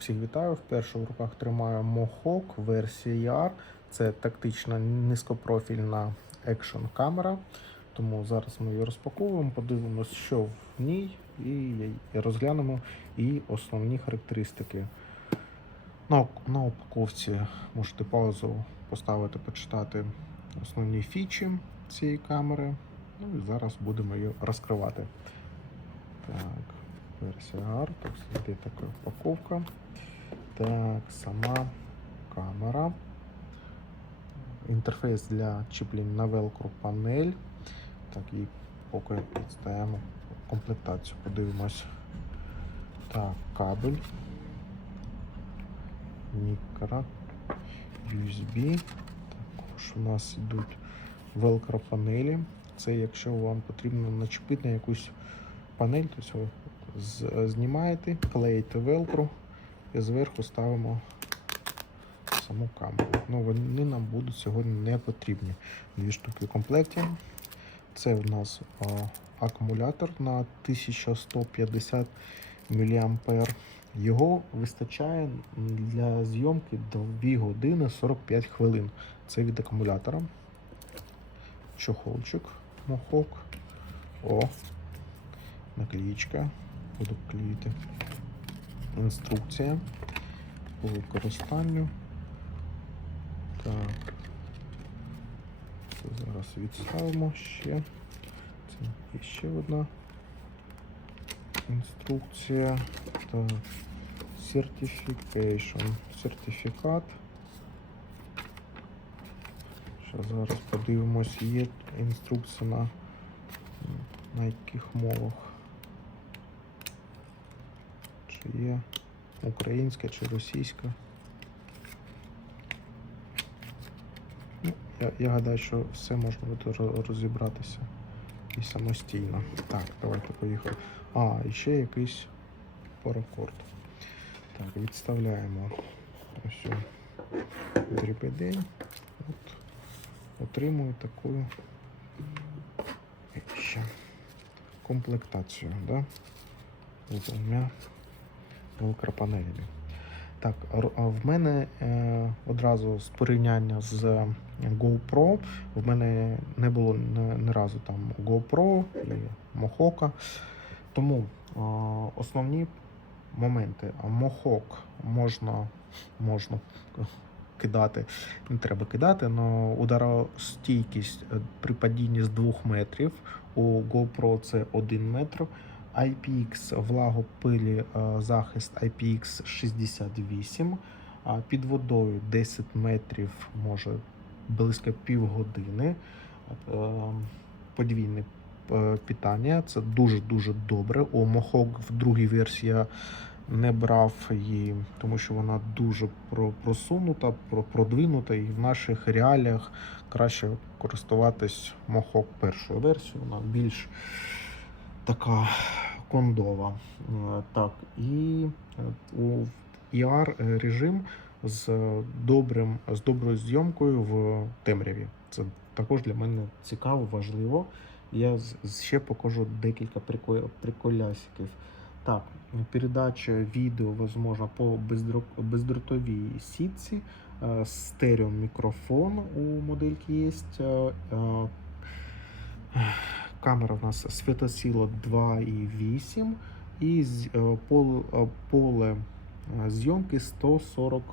Всіх вітаю. Вперше в руках тримаю Mohawk версії ER. Це тактична низькопрофільна екшн камера. Тому зараз ми її розпаковуємо, подивимося, що в ній, і розглянемо її основні характеристики. На, на упаковці можете паузу поставити, почитати основні фічі цієї камери. Ну і зараз будемо її розкривати. Так, версія так, йде така упаковка. Так, сама камера. Інтерфейс для чіплень на Velcro панель. Так, і поки підставимо комплектацію, подивимось. Так, кабель. Мікро. USB. Також у нас йдуть Velcro панелі. Це якщо вам потрібно начепити на якусь панель, то з- знімаєте, клеїте Velcro і зверху ставимо саму камеру. Ну, вони нам будуть сьогодні не потрібні. Дві штуки в комплекті. Це в нас а, акумулятор на 1150 мА. Його вистачає для зйомки 2 години 45 хвилин. Це від акумулятора. Чохолчик, мохок. О, наклеїчка. Буду клеїти. Інструкція по використанню. Так. Це зараз відставимо ще. Це є ще одна інструкція. Так. Certification. Сертифікат. Ще зараз подивимось, є інструкція на, на яких мовах. Чи є українська чи російська. Ну, я, я гадаю, що все можна буде розібратися і самостійно. Так, давайте поїхали. А, і ще якийсь паракорд. Так, відставляємо ось дрібедень. От отримую таку ще комплектацію, да? З двома велкропанелями. Так, в мене е, одразу з порівняння з е, GoPro. В мене не було ні, разу там GoPro і Mohawk. Тому е, основні моменти. Mohawk можна, можна кидати, не треба кидати, але ударостійкість при падінні з 2 метрів. У GoPro це 1 метр. IPX влагопилі е, захист IPX 68, під водою 10 метрів, може близько півгодини. Е, Подвійне е, питання. Це дуже-дуже добре. У Mohawk в другій версії я не брав її, тому що вона дуже просунута, продвинута, і в наших реаліях краще користуватись Mohawk першою версією. Вона більш така кондова. Е, Так, і е, у ER режим з добрим, з доброю зйомкою в темряві. Це також для мене цікаво, важливо. Я ще покажу декілька прикол- приколясиків. Так, передача відео возможно по бездротовій сітці. Е, Стереомікрофон у модельки є. Камера в нас світосила 2,8 і е, е, поле е, зйомки 140 е,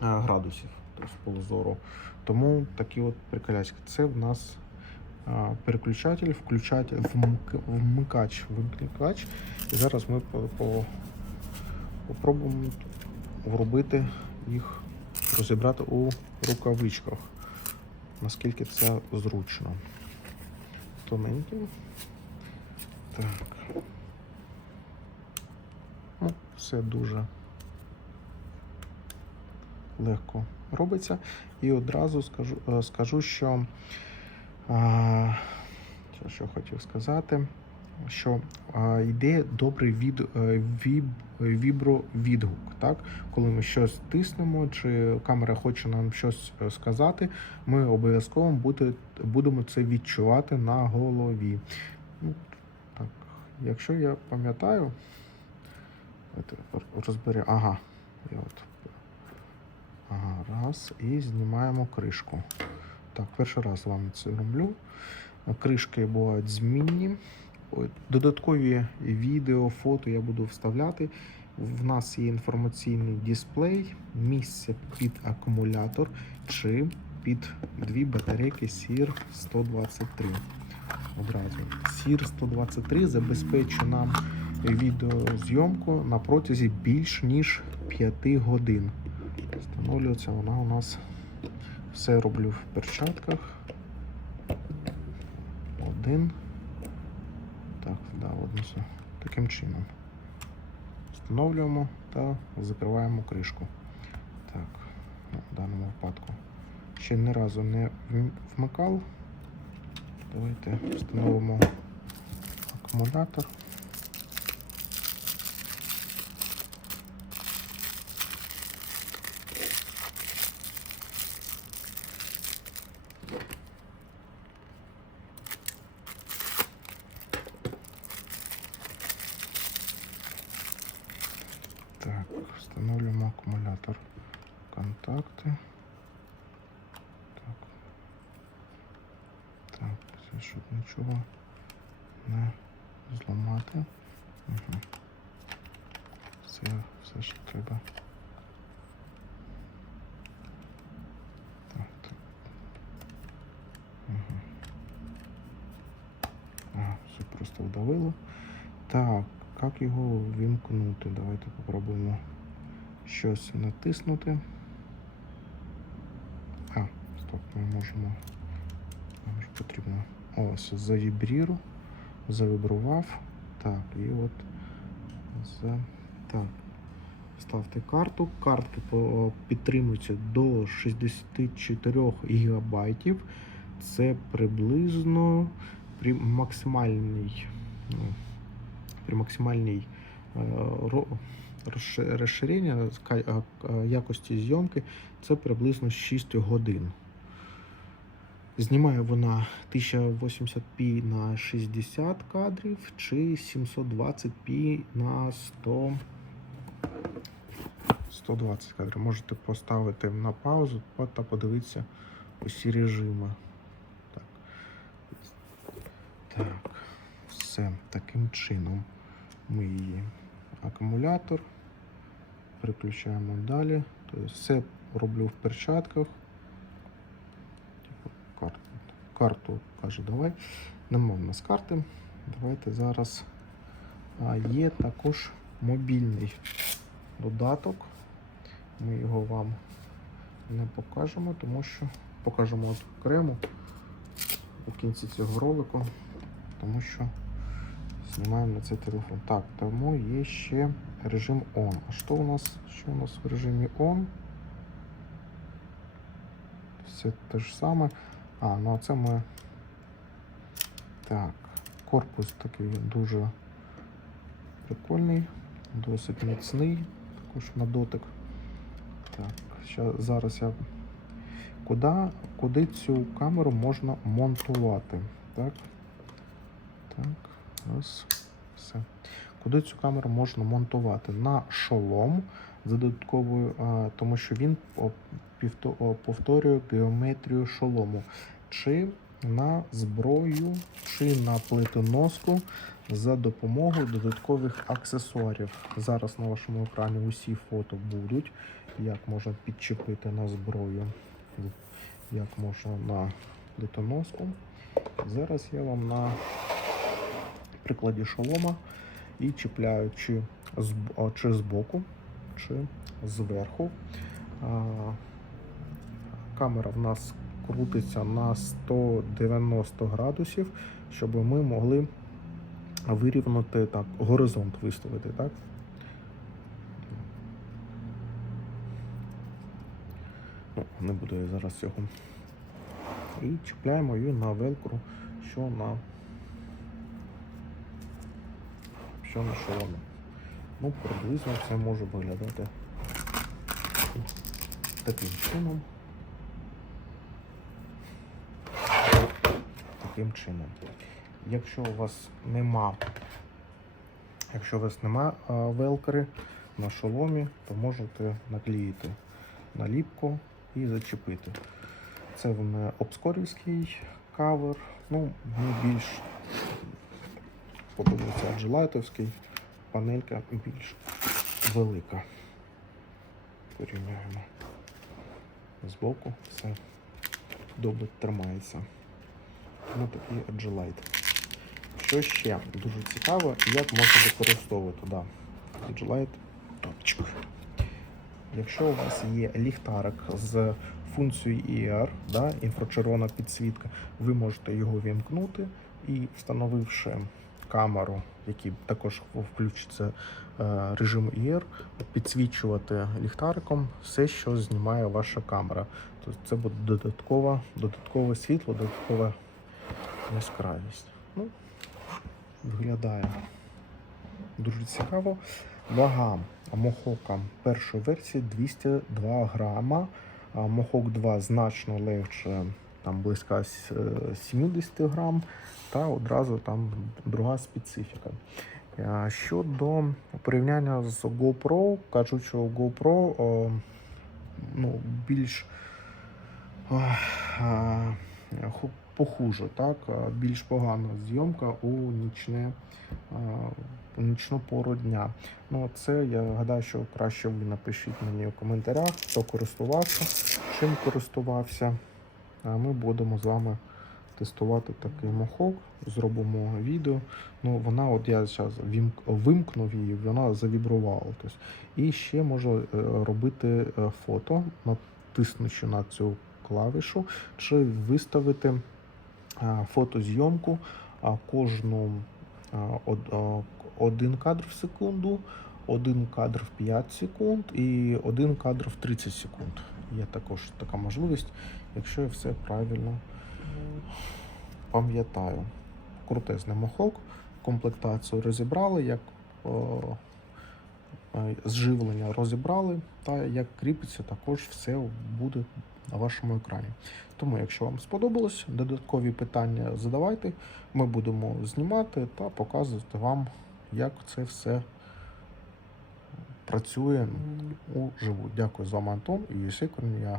градусів, тобто поле зору. Тому такі от приколяськи. Це в нас переключатель, включатель, вмикач, вимикач. І зараз ми по, по, попробуємо вробити їх, розібрати у рукавичках, наскільки це зручно тоненький. Так. Ну, все дуже легко робиться. І одразу скажу, е, скажу що, а, що, що хотів сказати, що йде добрий від, е, віб, вібровідгук. Так? Коли ми щось тиснемо, чи камера хоче нам щось е, сказати, ми обов'язково буде, будемо це відчувати на голові. Ну, так, якщо я пам'ятаю, розберемо. Ага. Я от. Ага, раз. І знімаємо кришку. Так, перший раз вам це роблю. Кришки бувають змінні. Додаткові відео, фото я буду вставляти. В нас є інформаційний дисплей, місце під акумулятор чи під дві батарейки SIR 123. Одразу. SIR 123 забезпечує нам відеозйомку на протязі більш ніж 5 годин. Встановлюється вона у нас все роблю в перчатках. Один. Так, да, один все. Таким чином. Встановлюємо та закриваємо кришку. Так, ну, в даному випадку. Ще ні разу не вмикав. Давайте встановимо акумулятор. Так, встановлюємо акумулятор. Контакти. Так. Так, це щоб нічого не зламати. Угу. Це все, що треба. Так, так. Угу. А, все просто вдавило. Так, як його вімкнути? Давайте попробуємо щось натиснути. А, ми можемо. Нам ж потрібно. Ось, завібріру, завібрував. Так, і от за. Так. Ставте карту. Картки підтримуються до 64 гігабайтів. Це приблизно при максимальній, ну, при максимальній е, ро- розши- розширення е, е, якості зйомки це приблизно 6 годин. Знімає вона 1080p на 60 кадрів чи 720p на 100 120 кадрів. Можете поставити на паузу та подивитися усі режими. Так. Так, все таким чином ми її акумулятор переключаємо далі. Тобто все роблю в перчатках. Типу, Карту, карту каже, давай. Нема в нас карти. Давайте зараз. А, є також мобільний додаток. Ми його вам не покажемо, тому що покажемо от окремо у кінці цього ролику, тому що знімаємо на цей телефон. Так, тому є ще режим ON. А що у нас? Що у нас в режимі ON? Все те ж саме. А, ну а це ми. Так, корпус такий дуже прикольний, досить міцний, також на дотик. Так, зараз я. Куди, куди цю камеру можна монтувати? Так. Так, раз. Все. Куди цю камеру можна монтувати? На шолом з додатковою, тому що він повторює геометрію шолому. Чи на зброю, чи на плитоноску за допомогою додаткових аксесуарів. Зараз на вашому екрані усі фото будуть, як можна підчепити на зброю, як можна на плитоноску. Зараз я вам на прикладі шолома і чіпляю чи, з, чи збоку, чи зверху. Камера в нас крутиться на 190 градусів, щоб ми могли вирівнути так, горизонт виставити, так? Ну, не буду я зараз цього. І чіпляємо її на велкру, що на що на шоломі. Ну, приблизно це може виглядати таким чином. Таким чином. Якщо у вас нема Якщо у вас нема велкери на шоломі, то можете наклеїти наліпку і зачепити. Це в мене обскорівський кавер. Ну, мені більш подобається аджилайтовський. Панелька більш велика. Порівняємо. Збоку все добре тримається. Ну такий Agilite. Що ще дуже цікаво, як можна використовувати да, Agilite топчик. Якщо у вас є ліхтарик з функцією ER, да, інфрачервона підсвітка, ви можете його вімкнути і встановивши камеру, який також включиться е, режим ER, підсвічувати ліхтариком все, що знімає ваша камера. Тобто це буде додаткова, додаткове світло, додаткова яскравість. Ну, виглядає дуже цікаво. Вага мохока першої версії 202 грама. Мохок 2 значно легше, там близько е, 70 грам, та одразу там друга специфіка. Щодо порівняння з GoPro, кажуть, що GoPro ну, більш похуже, так? більш погана зйомка у нічне, нічну пору дня. Ну, це я гадаю, що краще ви напишіть мені у коментарях, хто користувався, чим користувався. А ми будемо з вами тестувати такий мохок, зробимо відео. Ну, вона, от я зараз вимкнув її, вона завібрувала. Тобто, і ще можу е, робити е, фото, натиснучи на цю клавішу, чи виставити фотозйомку кожну а, один кадр в секунду, один кадр в 5 секунд і один кадр в 30 секунд. Є також така можливість, якщо я все правильно пам'ятаю. Крутезний мохок, комплектацію розібрали, як е, зживлення розібрали, та як кріпиться, також все буде на вашому екрані. Тому, якщо вам сподобалось, додаткові питання задавайте. Ми будемо знімати та показувати вам, як це все працює уживу. Дякую з вами, Антон і Юсей Корнія.